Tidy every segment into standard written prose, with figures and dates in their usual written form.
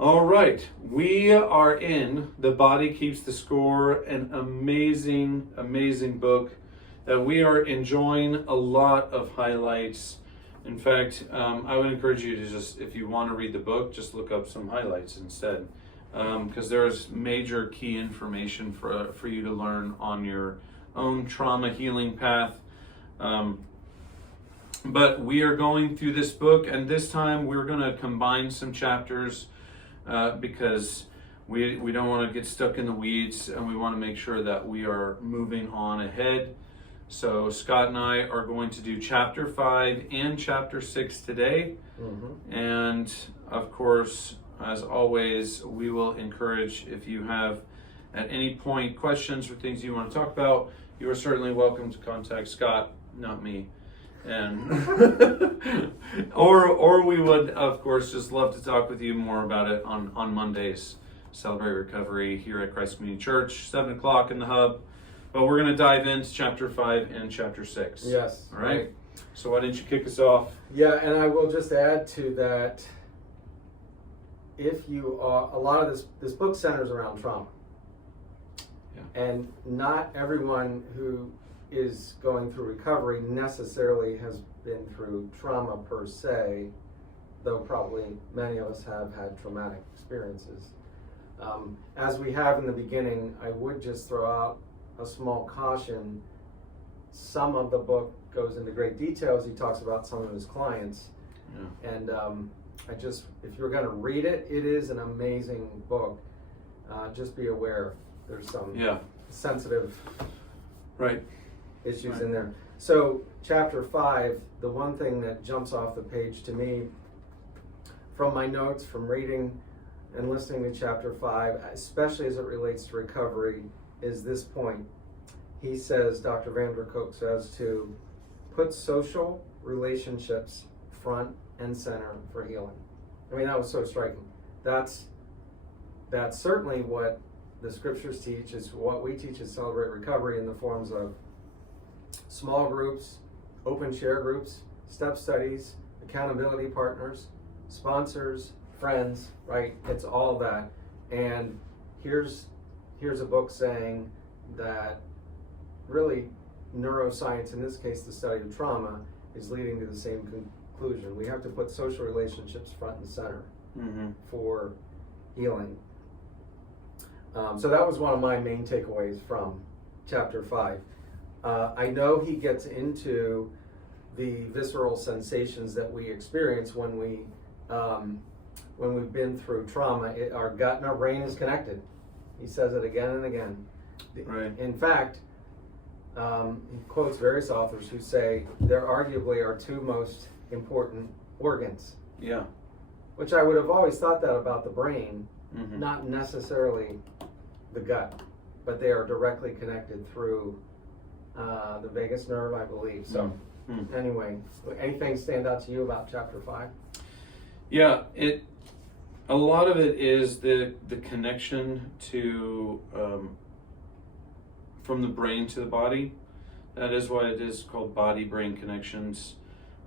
All right, we are in The Body Keeps the Score, an amazing, amazing book that we are enjoying a lot of highlights. In fact, I would encourage you to just, if you want to read the book, just look up some highlights instead, because there's major key information for you to learn on your own trauma healing path. But we are going through this book, and this time we're going to combine some chapters because we don't want to get stuck in the weeds, and we want to make sure that we are moving on ahead. So Scott and I are going to do chapter 5 and chapter 6 today. And of course, as always, we will encourage, if you have at any point questions or things you want to talk about, you are certainly welcome to contact Scott, not me. And or we would, of course, just love to talk with you more about it on Mondays. Celebrate Recovery here at Christ Community Church, 7 o'clock in the hub. But we're going to dive into chapter 5 and chapter 6. Yes. All right. So why don't you kick us off? Yeah, and I will just add to that, if you are, a lot of this book centers around trauma. Yeah. And not everyone who is going through recovery necessarily has been through trauma per se, though probably many of us have had traumatic experiences. As we have in the beginning, I would just throw out a small caution. Some of the book goes into great details. He talks about some of his clients. Yeah. And if you're going to read it, it is an amazing book. Just be aware there's some sensitive issues in there. So chapter 5, the one thing that jumps off the page to me from my notes, from reading and listening to chapter 5, especially as it relates to recovery, is this point. He says, Dr. Vanderkook says, to put social relationships front and center for healing. I mean, that was so striking. That's certainly what the scriptures teach. It's what we teach at Celebrate Recovery in the forms of small groups, open share groups, step studies, accountability partners, sponsors, friends, right? It's all that. And here's a book saying that really neuroscience, in this case the study of trauma, is leading to the same conclusion. We have to put social relationships front and center for healing. So that was one of my main takeaways from chapter 5. I know he gets into the visceral sensations that we experience when we've been through trauma. Our gut and our brain is connected. He says it again and again. Right. In fact, he quotes various authors who say they're arguably our two most important organs. Yeah. Which I would have always thought that about the brain, not necessarily the gut, but they are directly connected through the vagus nerve, I believe. So anyway, anything stand out to you about chapter 5? Yeah, a lot of it is the connection to from the brain to the body. That is why it is called body-brain connections.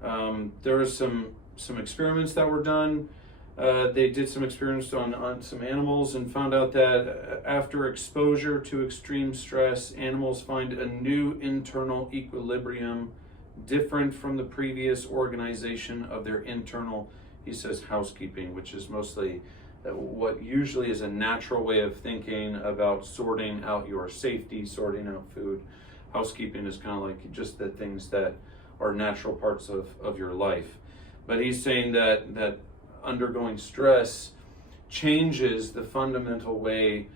There were some experiments that were done. They did some experiments on some animals and found out that after exposure to extreme stress, animals find a new internal equilibrium different from the previous organization of their internal, he says, housekeeping, which is mostly what usually is a natural way of thinking about sorting out your safety, sorting out food. Housekeeping is kind of like just the things that are natural parts of your life. But he's saying that undergoing stress changes the fundamental way,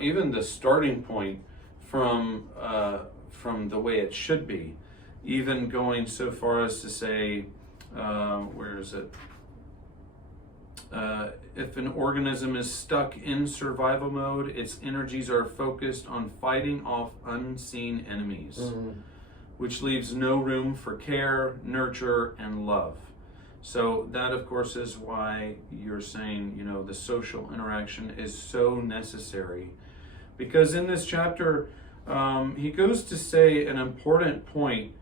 even the starting point from the way it should be. Even going so far as to say, where is it? If an organism is stuck in survival mode, its energies are focused on fighting off unseen enemies, which leaves no room for care, nurture, and love. So that, of course, is why you're saying, the social interaction is so necessary. Because in this chapter, he goes to say an important point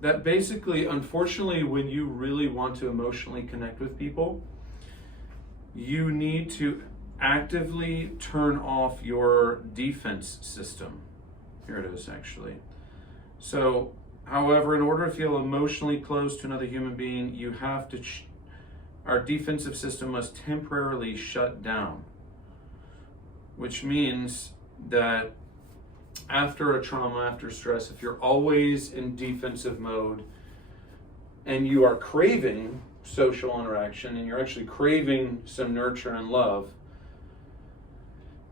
that basically, unfortunately, when you really want to emotionally connect with people, you need to actively turn off your defense system. Here it is, actually. So, however, in order to feel emotionally close to another human being, you have to, our defensive system must temporarily shut down, which means that after a trauma, after stress, if you're always in defensive mode and you are craving social interaction and you're actually craving some nurture and love,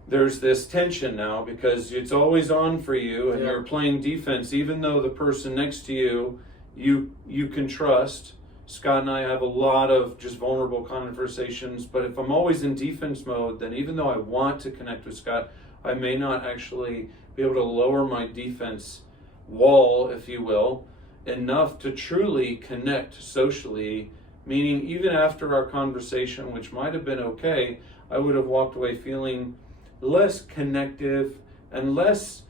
there's this tension now because it's always on for you and you're playing defense, even though the person next to you, you can trust. Scott and I have a lot of just vulnerable conversations, but if I'm always in defense mode, then even though I want to connect with Scott, I may not actually be able to lower my defense wall, if you will, enough to truly connect socially, meaning even after our conversation, which might have been okay, I would have walked away feeling less connective and less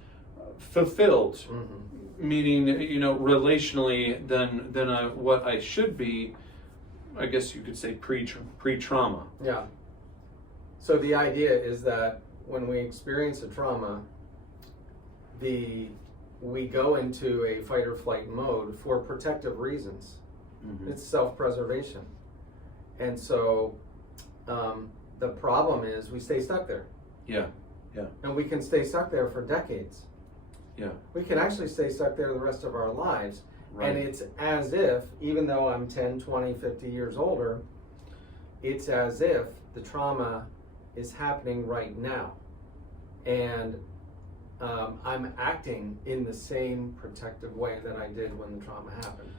fulfilled, meaning, relationally than what I should be, I guess you could say pre-trauma. Yeah. So the idea is that when we experience a trauma, we go into a fight or flight mode for protective reasons. It's self-preservation. And so the problem is we stay stuck there. Yeah. And we can stay stuck there for decades. Yeah. We can actually stay stuck there the rest of our lives. Right. And it's as if, even though I'm 10, 20, 50 years older, it's as if the trauma is happening right now. And I'm acting in the same protective way that I did when the trauma happened.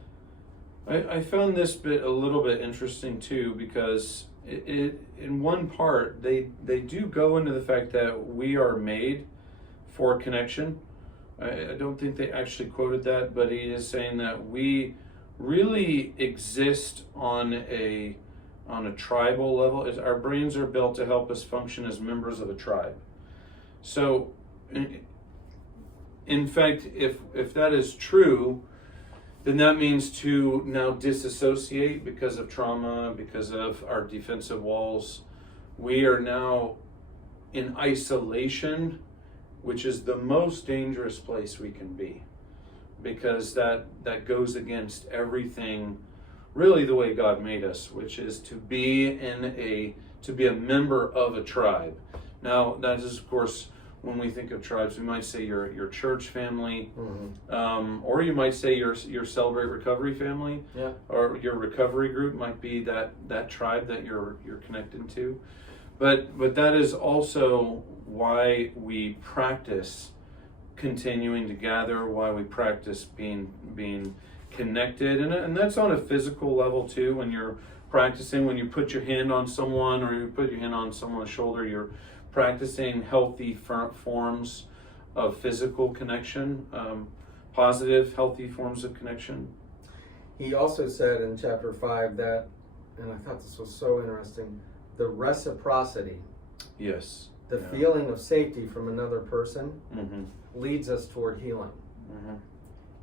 I found this bit a little bit interesting too, because it in one part they do go into the fact that we are made for connection. I don't think they actually quoted that, but he is saying that we really exist on a tribal level. Our brains are built to help us function as members of a tribe. So, in fact, if that is true, then that means to now disassociate because of trauma, because of our defensive walls. We are now in isolation, which is the most dangerous place we can be, because that goes against everything, really the way God made us, which is to be a member of a tribe. Now, that is, of course, when we think of tribes, we might say your church family, or you might say your Celebrate Recovery family, or your recovery group might be that tribe that you're connected to. But that is also why we practice continuing to gather, why we practice being connected, and that's on a physical level too. When you're practicing, when you put your hand on someone or you put your hand on someone's shoulder, you're practicing healthy forms of physical connection, positive, healthy forms of connection. He also said in chapter 5 that, and I thought this was so interesting, the reciprocity, yes, the feeling of safety from another person leads us toward healing.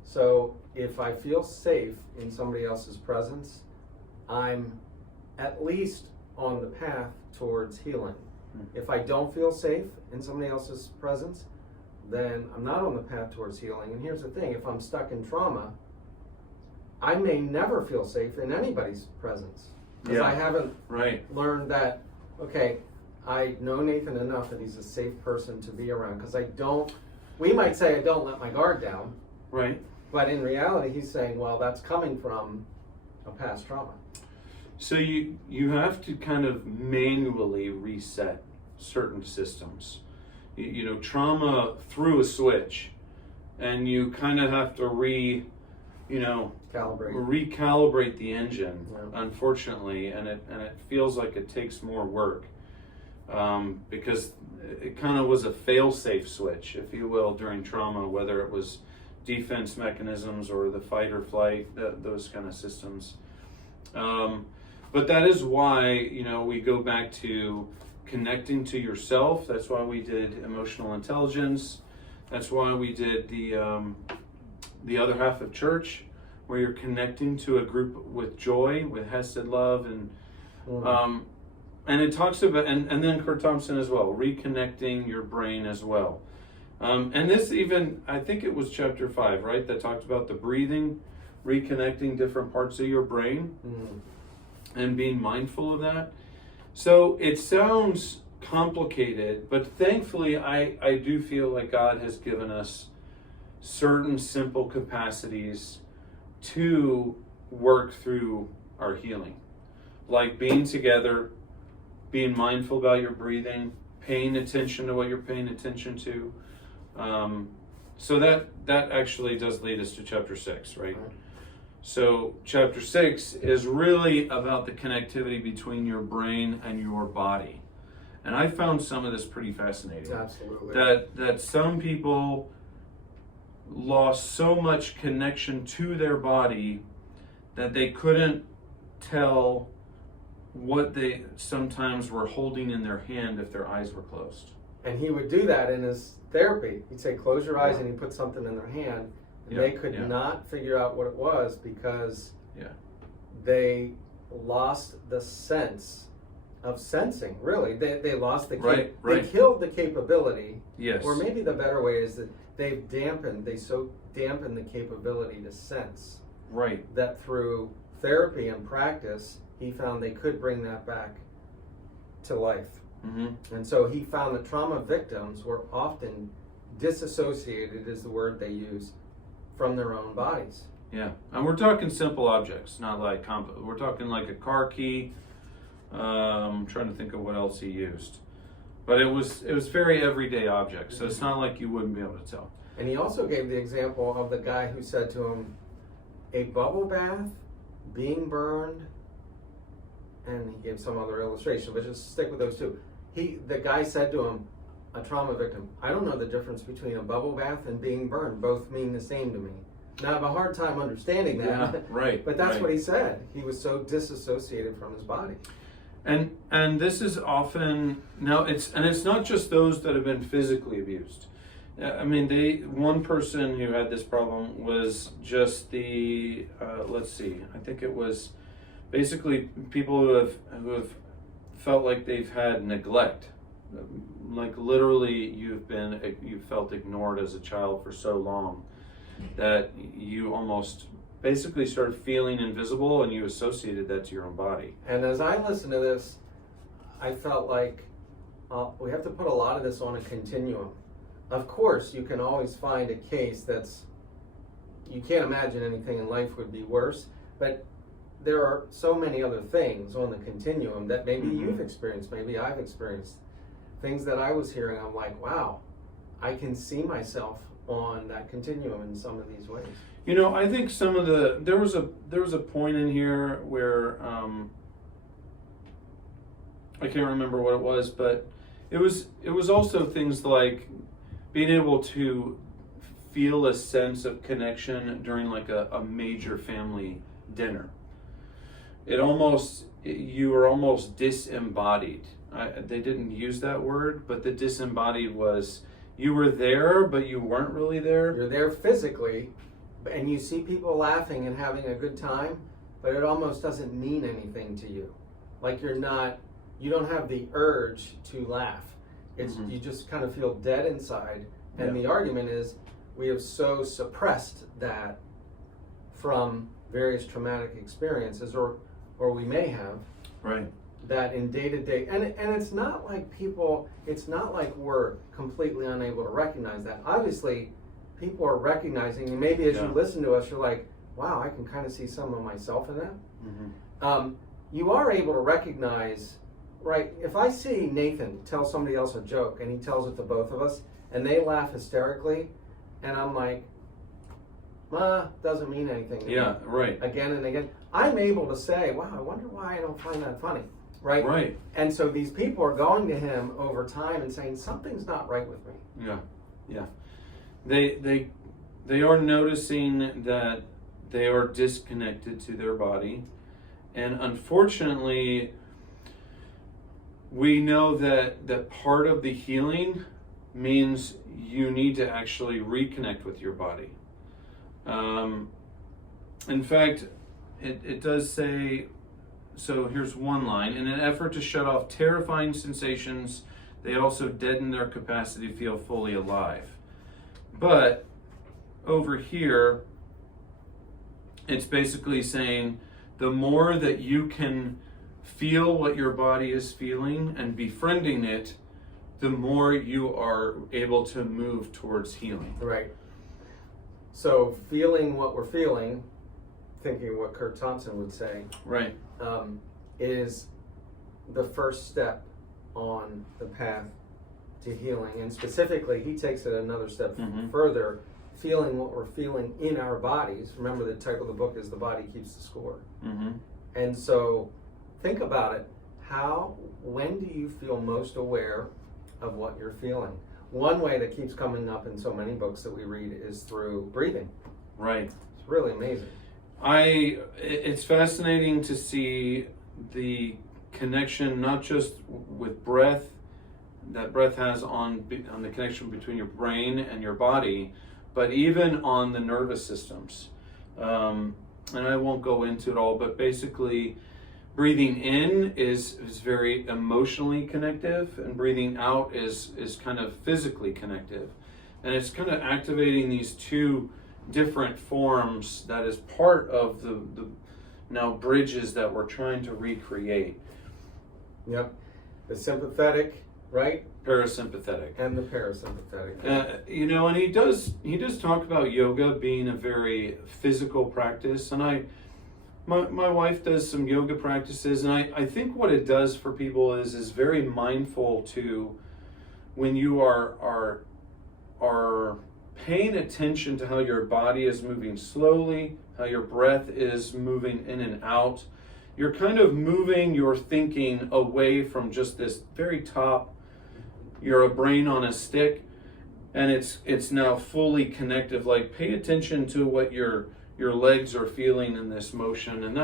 So if I feel safe in somebody else's presence, I'm at least on the path towards healing. If I don't feel safe in somebody else's presence, then I'm not on the path towards healing. And here's the thing, if I'm stuck in trauma, I may never feel safe in anybody's presence. Because I haven't learned that, okay, I know Nathan enough that he's a safe person to be around. Because we might say I don't let my guard down. Right. But in reality, he's saying, well, that's coming from a past trauma. So you have to kind of manually reset certain systems. Trauma threw a switch, and you kind of have to recalibrate the engine, unfortunately, and it feels like it takes more work, because it kind of was a fail-safe switch, if you will, during trauma, whether it was defense mechanisms or the fight or flight, those kind of systems. But that is why, we go back to connecting to yourself. That's why we did emotional intelligence. That's why we did the other half of church, where you're connecting to a group with joy, with Hesed love, and and it talks about, and then Kurt Thompson as well, reconnecting your brain as well. And this even, I think it was chapter 5, right, that talked about the breathing, reconnecting different parts of your brain, and being mindful of that. So it sounds complicated, but thankfully I do feel like God has given us certain simple capacities to work through our healing. Like being together, being mindful about your breathing, paying attention to what you're paying attention to. So that actually does lead us to chapter 6, right? So chapter 6 is really about the connectivity between your brain and your body. And I found some of this pretty fascinating. Absolutely. That some people lost so much connection to their body that they couldn't tell what they sometimes were holding in their hand if their eyes were closed. And he would do that in his therapy. He'd say, close your eyes, and he'd put something in their hand. And they could not figure out what it was because they lost the sense of sensing, really. They lost the they killed the capability. Yes. Or maybe the better way is that they dampened the capability to sense. Right. That through therapy and practice, he found they could bring that back to life. Mm-hmm. And so he found that trauma victims were often disassociated, is the word they use, from their own bodies. Yeah, and we're talking simple objects, not like we're talking like a car key. I'm trying to think of what else he used, but it was very everyday objects, so it's not like you wouldn't be able to tell. And he also gave the example of the guy who said to him, a bubble bath, being burned, and he gave some other illustration, but just stick with those two. The guy said to him, a trauma victim, I don't know the difference between a bubble bath and being burned. Both mean the same to me. Now I have a hard time understanding that. Yeah, right. But that's what he said. He was so disassociated from his body. And this is often it's not just those that have been physically abused. I mean, one person who had this problem was just the let's see, I think it was basically people who have felt like they've had neglect. Like literally you've felt ignored as a child for so long that you almost basically started feeling invisible, and you associated that to your own body. And as I listened to this, I felt like we have to put a lot of this on a continuum. Of course, you can always find a case you can't imagine anything in life would be worse, but there are so many other things on the continuum that maybe you've experienced, maybe I've experienced. Things that I was hearing, I'm like, wow, I can see myself on that continuum in some of these ways. You know, I think there was a point in here where I can't remember what it was, but it was also things like being able to feel a sense of connection during like a major family dinner. You were almost disembodied. They didn't use that word, but the disembodied was you were there, but you weren't really there. You're there physically, and you see people laughing and having a good time, but it almost doesn't mean anything to you. Like you don't have the urge to laugh. You just kind of feel dead inside. And the argument is we have so suppressed that from various traumatic experiences, or we may have. Right. That in day-to-day, and it's not like we're completely unable to recognize that. Obviously, people are recognizing, and maybe as you listen to us, you're like, wow, I can kind of see some of myself in that. Mm-hmm. You are able to recognize, right, if I see Nathan tell somebody else a joke, and he tells it to both of us, and they laugh hysterically, and I'm like, doesn't mean anything to me. Right. Again and again. I'm able to say, wow, I wonder why I don't find that funny. Right? And so these people are going to him over time and saying, something's not right with me. Yeah. They are noticing that they are disconnected to their body. And unfortunately, we know that part of the healing means you need to actually reconnect with your body. In fact, it does say so here's one line. In an effort to shut off terrifying sensations, they also deaden their capacity to feel fully alive. But over here, it's basically saying the more that you can feel what your body is feeling and befriending it, the more you are able to move towards healing. Right. So feeling what we're feeling, thinking what Kurt Thompson would say, Right. is the first step on the path to healing. And specifically, he takes it another step further, feeling what we're feeling in our bodies. Remember, the title of the book is The Body Keeps the Score. And so think about it. When do you feel most aware of what you're feeling? One way that keeps coming up in so many books that we read is through breathing. Right. It's really amazing. It's fascinating to see the connection, not just with breath, that breath has on the connection between your brain and your body, but even on the nervous systems. And I won't go into it all, but basically breathing in is very emotionally connective, and breathing out is kind of physically connective. And it's kind of activating these two different forms that is part of the now bridges that we're trying to recreate. Yep. The sympathetic, right? Parasympathetic. And the parasympathetic. And he does talk about yoga being a very physical practice, and my wife does some yoga practices, and I think what it does for people is very mindful to, when you are paying attention to how your body is moving slowly, how your breath is moving in and out, you're kind of moving your thinking away from just this very top, you're a brain on a stick, and it's now fully connective. Like, pay attention to what your legs are feeling in this motion, and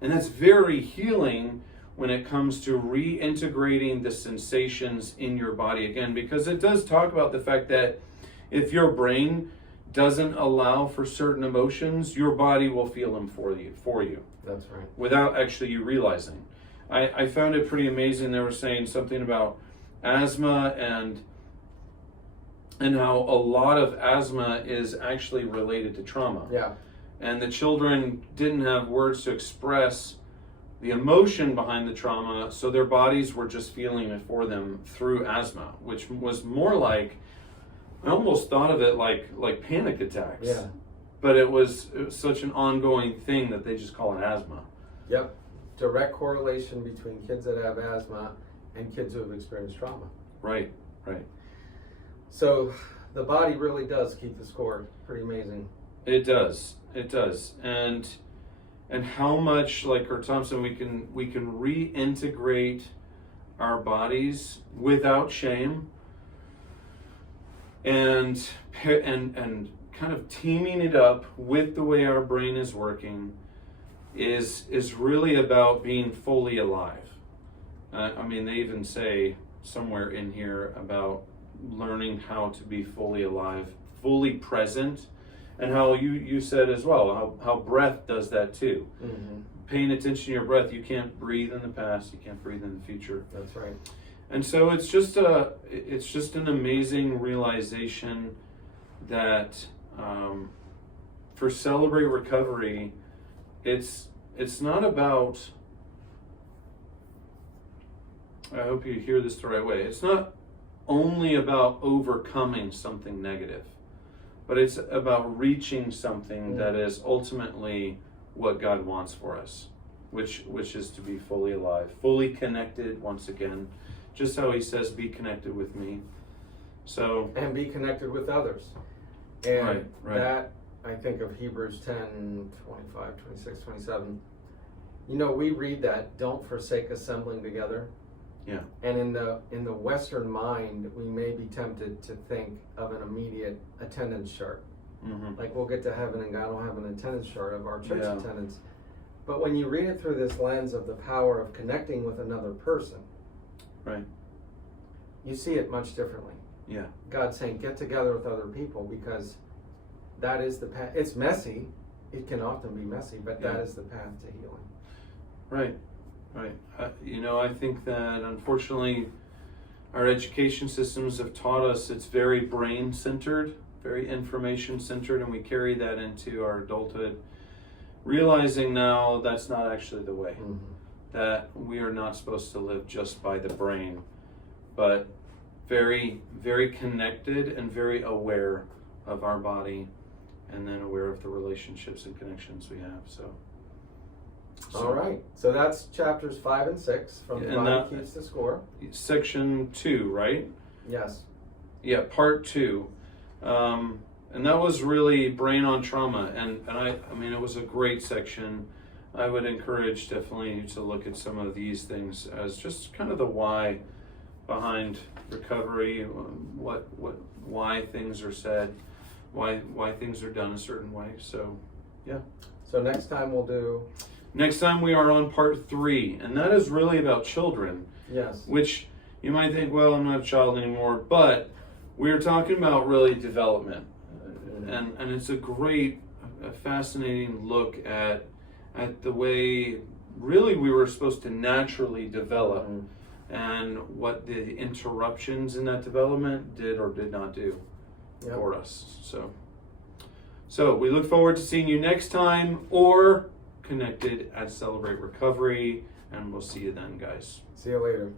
that's very healing when it comes to reintegrating the sensations in your body again, because it does talk about the fact that if your brain doesn't allow for certain emotions, your body will feel them for you. That's right. Without actually you realizing. I found it pretty amazing. They were saying something about asthma and how a lot of asthma is actually related to trauma. Yeah. And the children didn't have words to express the emotion behind the trauma, so their bodies were just feeling it for them through asthma, which was more like, I almost thought of it like panic attacks. Yeah. But it was such an ongoing thing that they just call it asthma. Yep. Direct correlation between kids that have asthma and kids who have experienced trauma. Right. So the body really does keep the score. Pretty amazing. It does. And how much, like Kurt Thompson, we can reintegrate our bodies without shame, and kind of teaming it up with the way our brain is working is really about being fully alive. They even say somewhere in here about learning how to be fully alive, fully present, and how you said as well, how breath does that too. Paying attention to your breath. You can't breathe in the past, you can't breathe in the future. That's right. And so it's just an amazing realization that for Celebrate Recovery, it's not about, I hope you hear this the right way, it's not only about overcoming something negative, but it's about reaching something that is ultimately what God wants for us, which is to be fully alive, fully connected once again, just how he says, be connected with me. So, and be connected with others. And right. That, I think of Hebrews 10, 25, 26, 27. We read that, don't forsake assembling together. Yeah. And in the Western mind, we may be tempted to think of an immediate attendance chart. Like, we'll get to heaven and God will have an attendance chart of our church attendance. But when you read it through this lens of the power of connecting with another person, right, you see it much differently. Yeah. God's saying, get together with other people, because that is the path. It's messy. It can often be messy, but that is the path to healing. Right. Right. I think that unfortunately our education systems have taught us it's very brain centered, very information centered, and we carry that into our adulthood, realizing now that's not actually the way. Mm-hmm. That we are not supposed to live just by the brain, but very, very connected and very aware of our body, and then aware of the relationships and connections we have. So all right. So that's chapters 5 and 6 from The And Body that- Keeps the Score. section 2, right? Yes. Yeah, part 2. And that was really brain on trauma. And I mean, it was a great section. I would encourage definitely to look at some of these things as just kind of the why behind recovery, why things are said, why things are done a certain way. So, yeah. So next time we'll do. Next time we are on part 3, and that is really about children. Yes. Which you might think, well, I'm not a child anymore, but we're talking about really development. And it's a great, a fascinating look at the way really we were supposed to naturally develop, and what the interruptions in that development did or did not do for us. So we look forward to seeing you next time, or connected at Celebrate Recovery, and we'll see you then, guys. See you later.